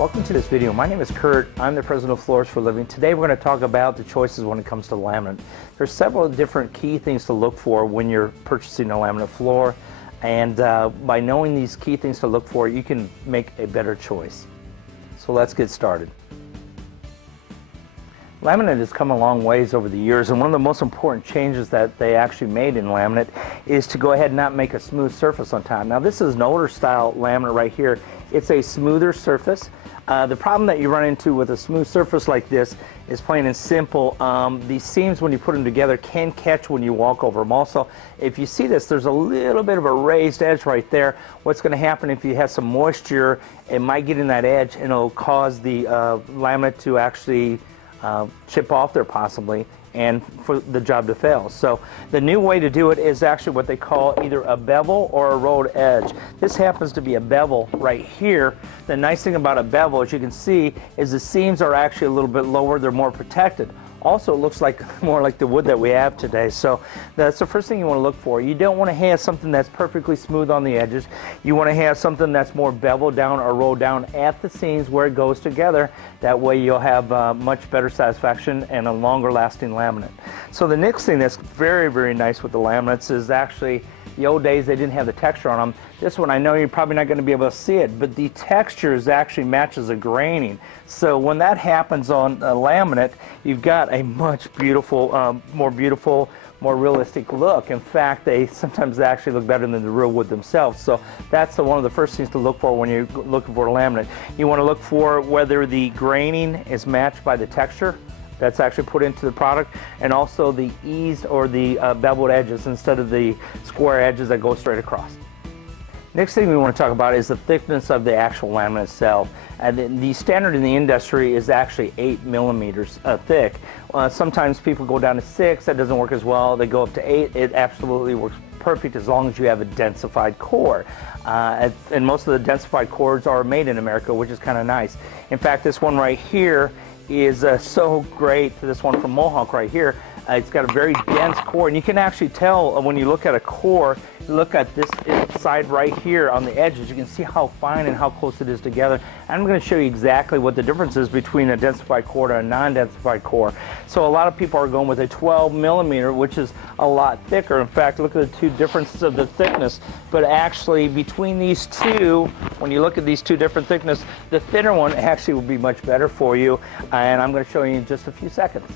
Welcome to this video. My name is Kurt. I'm the president of Floors for a Living. Today we're going to talk about the choices when it comes to laminate. There's several different key things to look for when you're purchasing a laminate floor, and by knowing these key things to look for, you can make a better choice. So let's get started. Laminate has come a long ways over the years, and one of the most important changes that they actually made in laminate is to go ahead and not make a smooth surface on top. Now this is an older style laminate right here. It's a smoother surface. The problem that you run into with a smooth surface like this is plain and simple. These seams, when you put them together, can catch when you walk over them. Also, if you see this, there's a little bit of a raised edge right there. What's going to happen if you have some moisture, it might get in that edge and it'll cause the laminate to actually chip off there possibly, and for the job to fail. So the new way to do it is actually what they call either a bevel or a rolled edge. This happens to be a bevel right here. The nice thing about a bevel, as you can see, is the seams are actually a little bit lower. They're more protected. Also, it looks like more like the wood that we have today. So that's the first thing you want to look for. You don't want to have something that's perfectly smooth on the edges. You want to have something that's more beveled down or rolled down at the seams where it goes together. That way you'll have much better satisfaction and a longer lasting laminate. So the next thing that's very, very nice with the laminates is actually, the old days they didn't have the texture on them. This one, I know you're probably not going to be able to see it, but the texture actually matches the graining. So when that happens on a laminate, you've got a much beautiful, more realistic look. In fact, they sometimes actually look better than the real wood themselves. So that's one of the first things to look for when you're looking for a laminate. You want to look for whether the graining is matched by the texture that's actually put into the product, and also the ease or the beveled edges instead of the square edges that go straight across. Next thing we want to talk about is the thickness of the actual laminate itself. The standard in the industry is actually 8 millimeters thick. Sometimes people go down to 6, that doesn't work as well. They go up to 8, it absolutely works perfect as long as you have a densified core. And most of the densified cores are made in America, which is kind of nice. In fact, this one right here is so great. This one from Mohawk right here, it's got a very dense core, and you can actually tell when you look at a core, look at this side right here on the edges, you can see how fine and how close it is together. I'm going to show you exactly what the difference is between a densified core and a non-densified core. So a lot of people are going with a 12 millimeter, which is a lot thicker. In fact, look at the two differences of the thickness, but actually between these two, when you look at these two different thickness, the thinner one actually will be much better for you, and I'm going to show you in just a few seconds.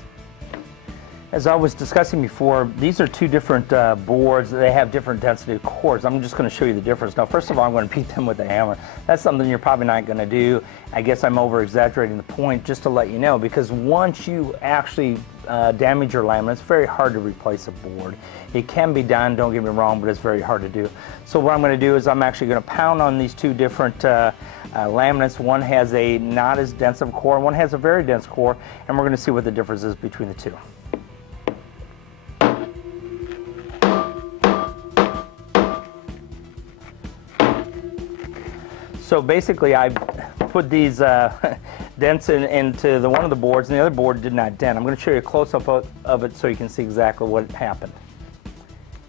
As I was discussing before, these are two different boards. They have different density cores. I'm just going to show you the difference. Now, first of all, I'm going to beat them with a hammer. That's something you're probably not going to do. I guess I'm over-exaggerating the point just to let you know, because once you actually damage your laminate, it's very hard to replace a board. It can be done, don't get me wrong, but it's very hard to do. So what I'm going to do is I'm actually going to pound on these two different laminates. One has a not as dense of core, one has a very dense core, and we're going to see what the difference is between the two. So basically I put these dents into one of the boards, and the other board did not dent. I'm going to show you a close-up of it so you can see exactly what happened.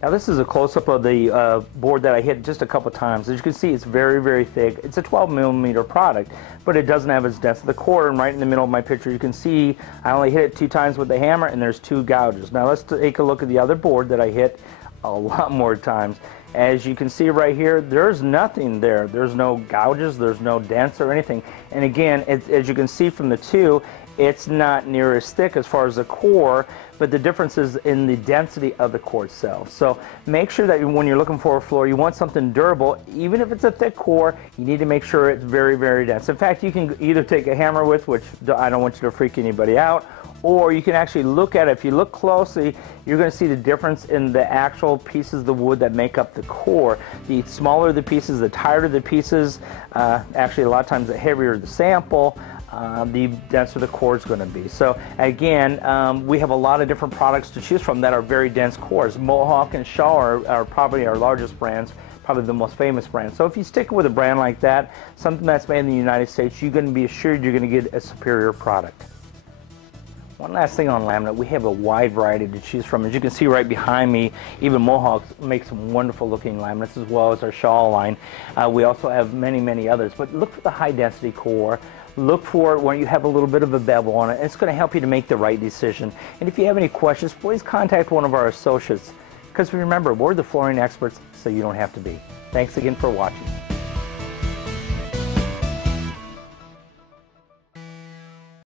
Now this is a close-up of the board that I hit just a couple times. As you can see, it's very, very thick. It's a 12 millimeter product, but it doesn't have as dense. The core, and right in the middle of my picture, you can see I only hit it 2 times with the hammer, and there's 2 gouges. Now let's take a look at the other board that I hit a lot more times. As you can see right here, there's nothing there. There's no gouges, there's no dents or anything. And again, as you can see from the two, it's not near as thick as far as the core, but the difference is in the density of the core itself. So make sure that when you're looking for a floor, you want something durable. Even if it's a thick core, you need to make sure it's very, very dense. In fact, you can either take a hammer with, which I don't want you to freak anybody out, or you can actually look at it. If you look closely, you're going to see the difference in the actual pieces of the wood that make up the core. The smaller the pieces, the tighter the pieces, actually a lot of times the heavier the sample, the denser the core is going to be. So again, we have a lot of different products to choose from that are very dense cores. Mohawk and Shaw are probably our largest brands, probably the most famous brand. So if you stick with a brand like that, something that's made in the United States, you're going to be assured you're going to get a superior product. One last thing on laminate, we have a wide variety to choose from. As you can see right behind me, even Mohawks make some wonderful looking laminates, as well as our shawl line. We also have many, many others, but look for the high density core. Look for where you have a little bit of a bevel on it. It's going to help you to make the right decision. And if you have any questions, please contact one of our associates. Because remember, we're the flooring experts, so you don't have to be. Thanks again for watching.